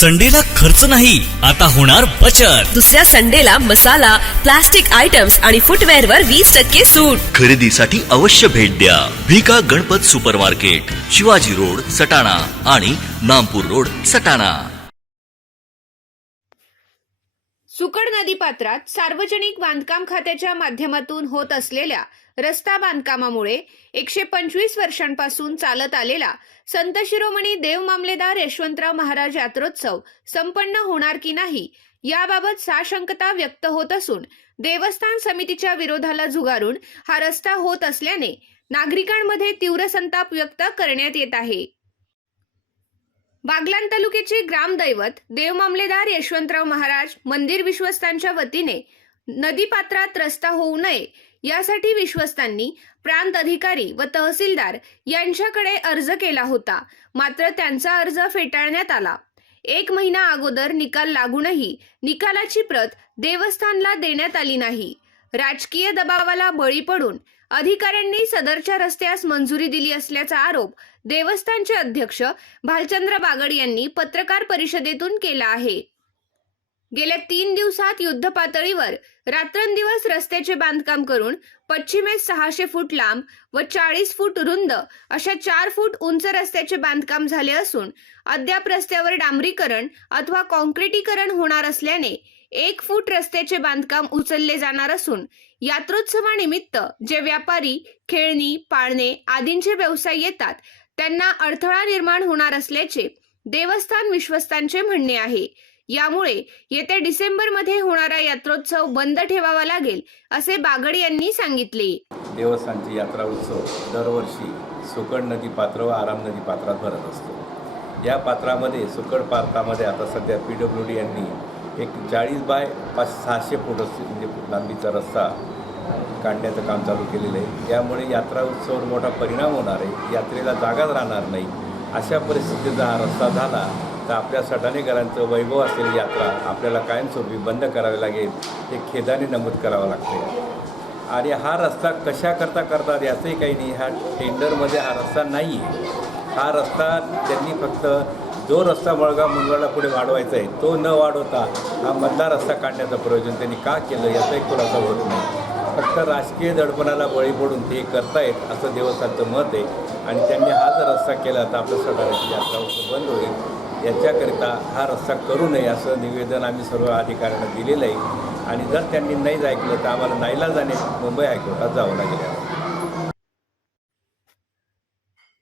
संडेला खर्च नाही आता होणार बचत. दुसऱ्या संडेला मसाला प्लास्टिक आयटम्स आणि फुटवेअर वर वीस टक्के सूट. खरेदीसाठी अवश्य भेट द्या. Bhika Ganpat super market Shivaji road Satana आणि नामपूर रोड सटाणा. सुकड नदी पात्रात सार्वजनिक बांधकाम खात्याच्या माध्यमातून होत असलेल्या रस्ता बांधकामामुळे एकशे पंचवीस वर्षांपासून चालत आलेला संत शिरोमणी देव मामलेदार यशवंतराव महाराज यात्रोत्सव संपन्न होणार की नाही याबाबत साशंकता व्यक्त होत असून देवस्थान समितीच्या विरोधाला झुगारून हा रस्ता होत असल्याने नागरिकांमध्ये तीव्र संताप व्यक्त करण्यात येत आहे. बागलाण तालुक्याचे ग्रामदैवत देवमामलेदार यशवंतराव महाराज मंदिर विश्वस्तांच्या वतीने नदीपात्रात रस्ता होऊ नये यासाठी विश्वस्तांनी प्रांत अधिकारी व तहसीलदार यांच्याकडे अर्ज केला होता. मात्र त्यांचा अर्ज फेटाळण्यात आला. एक महिना अगोदर निकाल लागूनही निकालाची प्रत देवस्थानला देण्यात आली नाही. राजकीय दबावाला बळी पडून अधिकाऱ्यांनी सदरच्या रस्त्यास मंजुरी दिली असल्याचा आरोप देवस्थानचे अध्यक्ष भालचंद्र बागड यांनी पत्रकार परिषदेतून केला आहे. गेल्या तीन दिवसात युद्ध पातळीवर रात्रंदिवस रस्त्याचे बांधकाम करून पश्चिमेस सहाशे फूट लांब व चाळीस फूट रुंद अशा चार फूट उंच रस्त्याचे बांधकाम झाले असून अद्याप रस्त्यावर डांबरीकरण अथवा कॉन्क्रिटीकरण होणार असल्याने एक फूट रस्त्याचे बांधकाम उचलले जाणार असून यात्रोत्सवानिमित्त जे व्यापारी खेळणी पाळणे आदींचे व्यवसाय येतात त्यांना अडथळा निर्माण होणार असल्याचे देवस्थान विश्वस्तांचे म्हणणे आहे. यामुळे येत्या डिसेंबरमध्ये होणारा यात्रोत्सव बंद ठेवावा लागेल असे बागड यांनी सांगितले. देवस्थानची यात्रा उत्सव दरवर्षी सुकड नदी पात्र व आराम नदी पात्रात भरत असतो. या पात्रामध्ये सुकड पात्रामध्ये आता सध्या पी डब्ल्यू डी यांनी एक चाळीस बाय पाच सहाशे फूट असते म्हणजे लांबीचा रस्ता काढण्याचं काम चालू केलेलं आहे. यामुळे यात्रा उत्सवावर मोठा परिणाम होणार आहे. यात्रेला जागाच राहणार नाही. अशा परिस्थितीचा हा रस्ता झाला तर आपल्या सटाणेकरांचं वैभव असलेली यात्रा. आपल्याला कायमस्वरूपी बंद करावी लागेल. हे खेदाने नमूद करावं लागते आणि हा रस्ता कशा करता करतात याचंही काही नाही. ह्या टेंडरमध्ये हा रस्ता नाही आहे हा रस्ता त्यांनी फक्त जो रस्ता मळगा मुलगाला पुढे वाढवायचा आहे तो न वाढवता हा मधला रस्ता काढण्याचं प्रयोजन त्यांनी का केलं याचाही खुलासा होत नाही. फक्त राजकीय दडपणाला बळी पडून ते करतायत असं देवस्थानचं मत आहे. आणि त्यांनी हा जर रस्ता केला तर आपलं सटाण्याची यात्रा बंद होईल. याच्याकरिता हा रस्ता करू नये असं निवेदन आम्ही सर्व अधिकाऱ्यांना दिलेलं आहे. आणि जर त्यांनी नाहीच ऐकलं तर आम्हाला नाईला जाणे मुंबई हायकोर्टात जावं लागेल.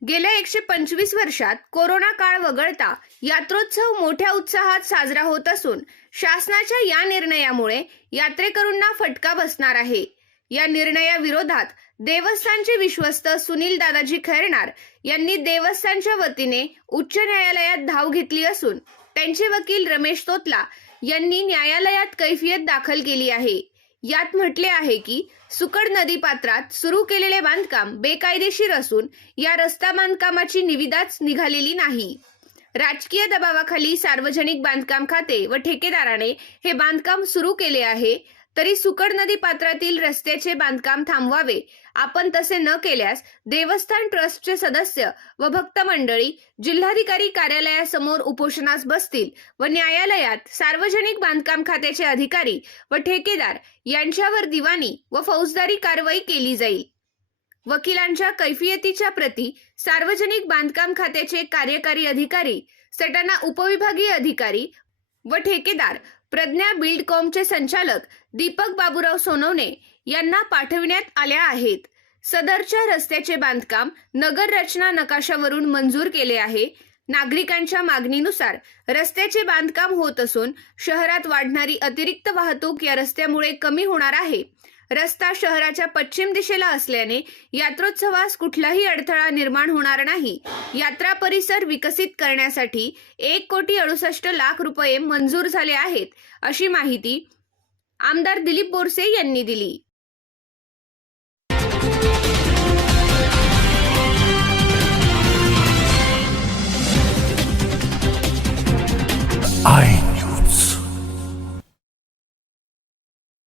गेल्या एकशे पंचवीस वर्षात कोरोना काळ वगळता यात्रोत्सव मोठ्या उत्साहात साजरा होत असून शासनाच्या या निर्णयामुळे यात्रेकरूंना फटका बसणार आहे. या निर्णयाविरोधात देवस्थानचे विश्वस्त सुनील दादाजी खैरणार यांनी देवस्थानच्या वतीने उच्च न्यायालयात धाव घेतली असून त्यांचे वकील रमेश तोतला यांनी न्यायालयात कैफियत दाखल केली आहे. यात म्हटले आहे की सुकड नदी पात्रात सुरू केलेले बांधकाम बेकायदेशीर असून या रस्ता बांधकामाची निविदाच निघालेली नाही. राजकीय दबावाखाली सार्वजनिक बांधकाम खाते व ठेकेदाराने हे बांधकाम सुरू केले आहे. तरी सुकड नदी पात्रातील रस्त्याचे बांधकाम थांबवावे. आपण तसे न केल्यास देवस्थान ट्रस्टचे सदस्य व भक्त मंडळी जिल्हाधिकारी कार्यालयासमोर उपोषणास बसतील व न्यायालयात सार्वजनिक बांधकाम खात्याचे अधिकारी व ठेकेदार यांच्यावर दिवाणी व फौजदारी कारवाई केली जाईल. वकिलांच्या कैफियतीच्या प्रती सार्वजनिक बांधकाम खात्याचे कार्यकारी अधिकारी सटाणा उपविभागीय अधिकारी व ठेकेदार प्रज्ञा बिल्डकॉमचे संचालक दीपक बाबूराव सोनवणे यांना पाठविण्यात आल्या आहेत. सदरच्या रस्त्याचे बांधकाम नगर रचना नकाशावरून मंजूर केले आहे. नागरिकांच्या मागणीनुसार रस्त्याचे बांधकाम होत असून शहरात वाढणारी अतिरिक्त वाहतूक या रस्त्यामुळे कमी होणार आहे. रस्ता शहराच्या पश्चिम दिशेला असल्याने यात्रोत्सवास कुठलाही अडथळा निर्माण होणार नाही. यात्रा परिसर विकसित करण्यासाठी एक कोटी अडुसष्ट लाख रुपये मंजूर झाले आहेत अशी माहिती आमदार दिलीप बोरसे यांनी दिली.